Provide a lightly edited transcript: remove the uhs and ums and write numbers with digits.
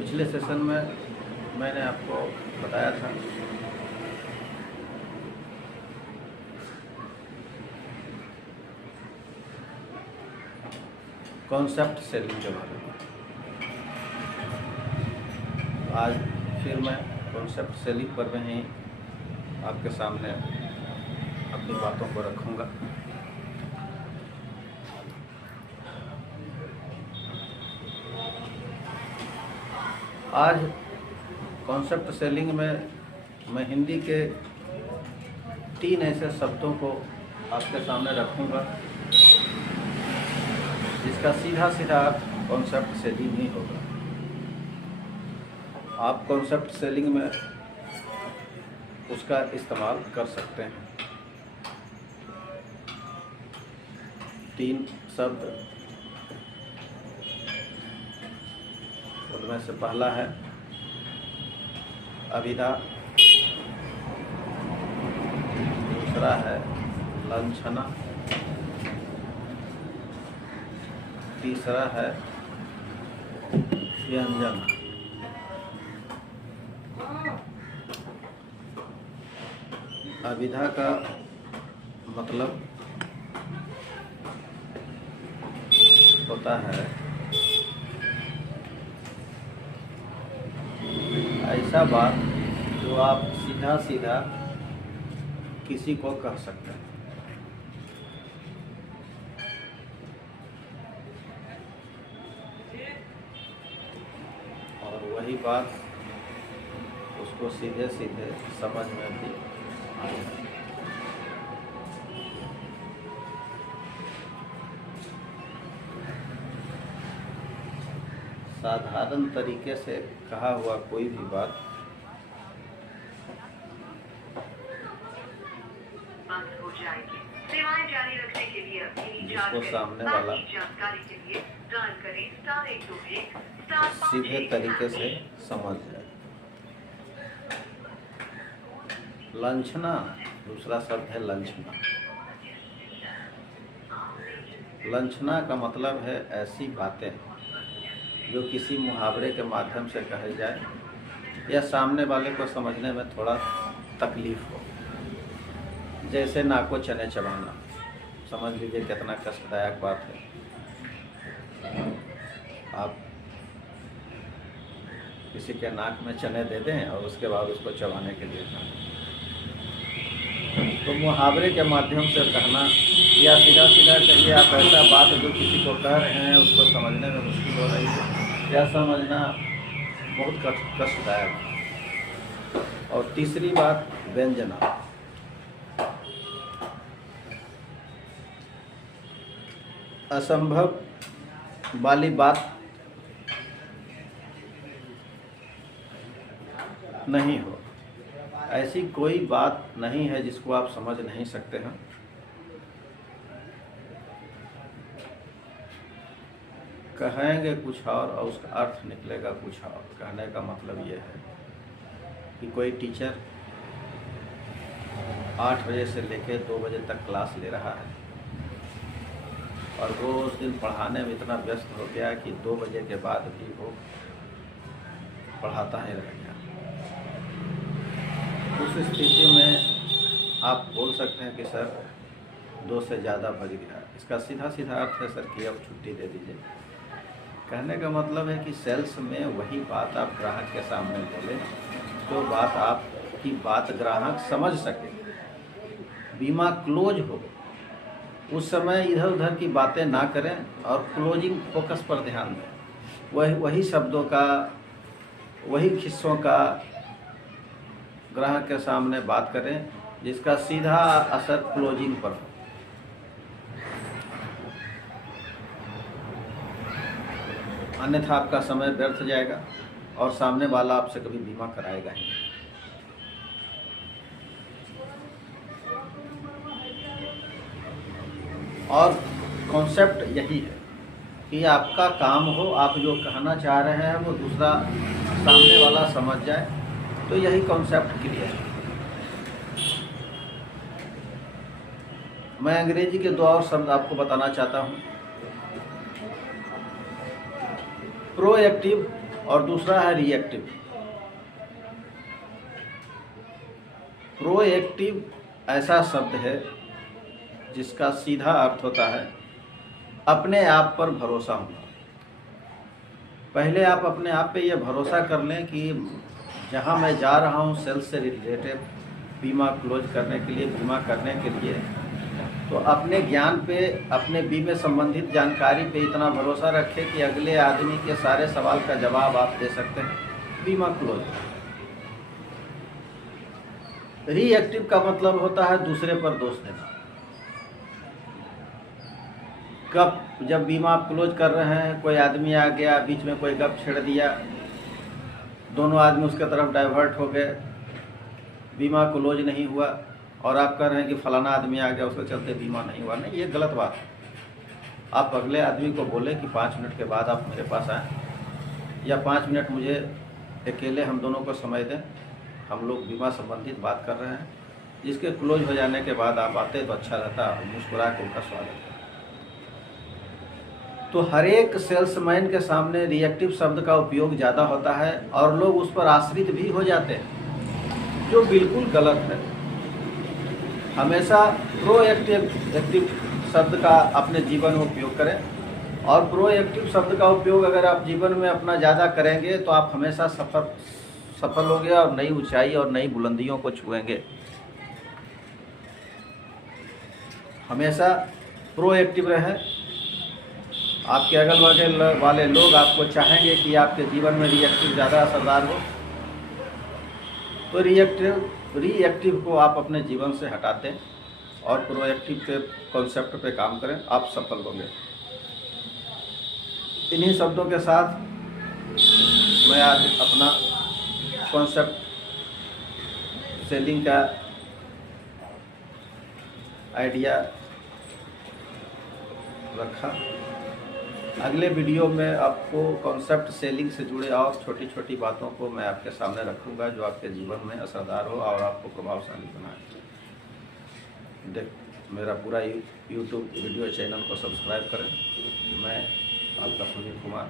पिछले सेशन में मैंने आपको बताया था कॉन्सेप्ट सेलिंग के बारे में। आज फिर मैं कॉन्सेप्ट सेलिंग पर में ही आपके सामने अपनी बातों को रखूँगा। आज कॉन्सेप्ट सेलिंग में मैं हिंदी के 3 ऐसे शब्दों को आपके सामने रखूँगा जिसका सीधा सीधा कॉन्सेप्ट सेलिंग ही होगा। आप कॉन्सेप्ट सेलिंग में उसका इस्तेमाल कर सकते हैं। 3 शब्द, उनमें से पहला है अभिधा, दूसरा है लंछना, तीसरा है व्यंजन। अभिधा का मतलब होता है ऐसा बात जो आप सीधा सीधा किसी को कह सकते हैं। और वही बात उसको सीधे सीधे समझ में भी आ जाए। साधारण तरीके से कहा हुआ कोई भी बात हो जाएगी। सेवाएं जारी रखने के लिए जिसको सामने वाला जानकारी के लिए डायल करें *121 सीधे तरीके से समझ जाए। लंछना दूसरा शब्द है लंछना। लंछना का मतलब है ऐसी बातें जो किसी मुहावरे के माध्यम से कहे जाए या सामने वाले को समझने में थोड़ा तकलीफ हो। जैसे नाको चने चबाना, समझ लीजिए कितना कष्टदायक बात है। आप किसी के नाक में चने दे दें और उसके बाद उसको चबाने के लिए कहें, तो मुहावरे के माध्यम से कहना या सीधा सीधा कहिए आप ऐसा बात जो किसी को कह रहे हैं उसको समझने में मुश्किल हो रही है या समझना बहुत कष्टदायक है। और तीसरी बात व्यंजना। असंभव वाली बात नहीं हो, ऐसी कोई बात नहीं है जिसको आप समझ नहीं सकते हैं। कहेंगे कुछ और उसका अर्थ निकलेगा कुछ और। कहने का मतलब ये है कि कोई टीचर 8 बजे से लेकर 2 बजे तक क्लास ले रहा है और वो उस दिन पढ़ाने में इतना व्यस्त हो गया कि 2 बजे के बाद भी वो पढ़ाता ही रह गया। उस स्थिति में आप बोल सकते हैं कि सर 2 से ज़्यादा बज गया। इसका सीधा सीधा अर्थ है सर कि अब छुट्टी दे दीजिए। कहने का मतलब है कि सेल्स में वही बात आप ग्राहक के सामने बोलें जो बात आपकी बात ग्राहक समझ सके, बीमा क्लोज हो। उस समय इधर उधर की बातें ना करें और क्लोजिंग फोकस पर ध्यान दें। वही शब्दों का, वही किस्सों का ग्राहक के सामने बात करें जिसका सीधा असर क्लोजिंग पर हो। अन्यथा आपका समय व्यर्थ जाएगा और सामने वाला आपसे कभी बीमा कराएगा ही नहीं। और कॉन्सेप्ट यही है कि आपका काम हो, आप जो कहना चाह रहे हैं वो दूसरा सामने वाला समझ जाए, तो यही कॉन्सेप्ट क्लियर है। मैं अंग्रेजी के 2 और शब्द आपको बताना चाहता हूँ, प्रोएक्टिव और दूसरा है रिएक्टिव। प्रोएक्टिव ऐसा शब्द है जिसका सीधा अर्थ होता है अपने आप पर भरोसा होना। पहले आप अपने आप पे ये भरोसा कर लें कि जहाँ मैं जा रहा हूँ सेल्स से रिलेटेड बीमा क्लोज करने के लिए, बीमा करने के लिए, तो अपने ज्ञान पे, अपने बीमे संबंधित जानकारी पे इतना भरोसा रखें कि अगले आदमी के सारे सवाल का जवाब आप दे सकते हैं। बीमा क्लोज। रिएक्टिव का मतलब होता है दूसरे पर दोष देना। कब जब बीमा आप क्लोज कर रहे हैं, कोई आदमी आ गया, बीच में कोई गप छेड़ दिया, दोनों आदमी उसके तरफ डाइवर्ट हो गए, बीमा क्लोज नहीं हुआ और आप कह रहे हैं कि फलाना आदमी आ गया उसके चलते बीमा नहीं हुआ। नहीं, ये गलत बात है। आप अगले आदमी को बोले कि 5 मिनट के बाद आप मेरे पास आएँ, या 5 मिनट मुझे अकेले हम दोनों को समय दें, हम लोग बीमा संबंधित बात कर रहे हैं। जिसके क्लोज हो जाने के बाद आप आते तो अच्छा रहता, मुस्कुरा के उनका स्वागत है। तो हर एक सेल्समैन के सामने रिएक्टिव शब्द का उपयोग ज़्यादा होता है और लोग उस पर आश्रित भी हो जाते हैं, जो बिल्कुल गलत है। हमेशा प्रोएक्टिव शब्द का अपने जीवन में उपयोग करें, और प्रोएक्टिव शब्द का उपयोग अगर आप जीवन में अपना ज़्यादा करेंगे तो आप हमेशा सफल होंगे और नई ऊंचाई और नई बुलंदियों को छुएंगे। हमेशा प्रोएक्टिव रहें। आपके अगल बगल वाले लोग आपको चाहेंगे कि आपके जीवन में रिएक्टिव ज़्यादा असरदार हो, तो रिएक्टिव को आप अपने जीवन से हटा दें और प्रोएक्टिव के कॉन्सेप्ट पे काम करें, आप सफल होंगे। इन्हीं शब्दों के साथ मैं आज अपना कॉन्सेप्ट सेलिंग का आइडिया रखा। अगले वीडियो में आपको कॉन्सेप्ट सेलिंग से जुड़े और छोटी छोटी बातों को मैं आपके सामने रखूंगा जो आपके जीवन में असरदार हो और आपको प्रभावशाली बनाए। मेरा पूरा यूट्यूब वीडियो चैनल को सब्सक्राइब करें। मैं आपका सुनील कुमार।